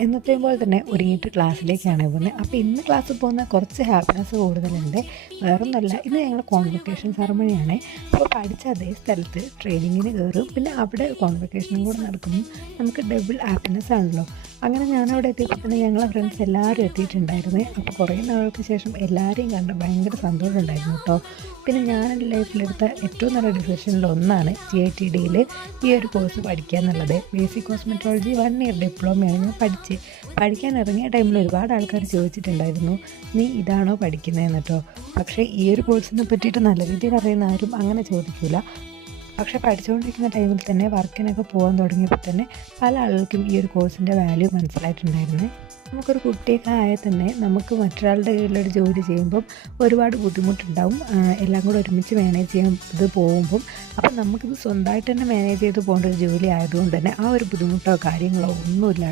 എന്നത്തെയും പോലെ തന്നെ ഒരുങ്ങിയിട്ട് ക്ലാസ്സിലേക്കാണ് പോകുന്നത്. അപ്പോൾ ഇന്ന് ക്ലാസ്സിൽ പോകുന്ന കുറച്ച് ഹാപ്പിനെസ് കൂടുതലുണ്ട്. വേറൊന്നുമല്ല ഇന്ന് ഞങ്ങൾ കോൺവെക്കേഷൻ സെറമണിയാണ് അപ്പോൾ പഠിച്ച അതേ സ്ഥലത്ത് ട്രെയിനിങ്ങിന് കയറും. പിന്നെ അവിടെ കോൺവെക്കേഷനും കൂടെ നടക്കുമ്പോൾ നമുക്ക് ഡബിൾ ഹാപ്പിനെസ് ആണല്ലോ. അങ്ങനെ ഞാനവിടെ എത്തിയപ്പോൾ ഞങ്ങളെ ഫ്രണ്ട്സ് എല്ലാവരും എത്തിയിട്ടുണ്ടായിരുന്നു. അപ്പോൾ കുറേ നാളുകൾക്ക് ശേഷം എല്ലാവരെയും കണ്ട് ഭയങ്കര സന്തോഷമുണ്ടായിരുന്നു കേട്ടോ. പിന്നെ ഞാൻ എന്റെ ലൈഫിലെടുത്ത ഏറ്റവും നല്ല ഡിസിഷനിലൊന്നാണ് ജി ഐ ടി ഡിയിൽ ഈ ഒരു കോഴ്സ് പഠിക്കുക എന്നുള്ളത് ബേസിക് കോസ്മെറ്റോളജി വൺ ഇയർ ഡിപ്ലോമയാണ് ഞാൻ പഠിച്ച്. പഠിക്കാൻ ഇറങ്ങിയ ടൈമിൽ ഒരുപാട് ആൾക്കാർ ചോദിച്ചിട്ടുണ്ടായിരുന്നു നീ ഇതാണോ പഠിക്കുന്നതെന്ന്? കേട്ടോ പക്ഷേ ഈ ഒരു കോഴ്സിനെ പറ്റിയിട്ട് നല്ല രീതിയിൽ അറിയുന്ന ആരും അങ്ങനെ ചോദിക്കില്ല പക്ഷേ പഠിച്ചുകൊണ്ടിരിക്കുന്ന ടൈമിൽ തന്നെ വർക്കിനൊക്കെ പോകാൻ തുടങ്ങിയപ്പോൾ തന്നെ പല ആളുകൾക്കും ഈ ഒരു കോഴ്സിന്റെ വാല്യൂ മനസ്സിലായിട്ടുണ്ടായിരുന്നു. നമുക്കൊരു കുട്ടിയൊക്കെ ആയാൽ തന്നെ നമുക്ക് മറ്റൊരാളുടെ കീഴിലൊരു ജോലി ചെയ്യുമ്പം ഒരുപാട് ബുദ്ധിമുട്ടുണ്ടാവും. എല്ലാം കൂടെ ഒരുമിച്ച് മാനേജ് ചെയ്യാൻ ഇത് പോകുമ്പം അപ്പം നമുക്കിത് സ്വന്തമായിട്ട് തന്നെ മാനേജ് ചെയ്ത് പോകേണ്ട ഒരു ജോലി ആയതുകൊണ്ട് തന്നെ ആ ഒരു ബുദ്ധിമുട്ടോ കാര്യങ്ങളോ ഒന്നുമില്ല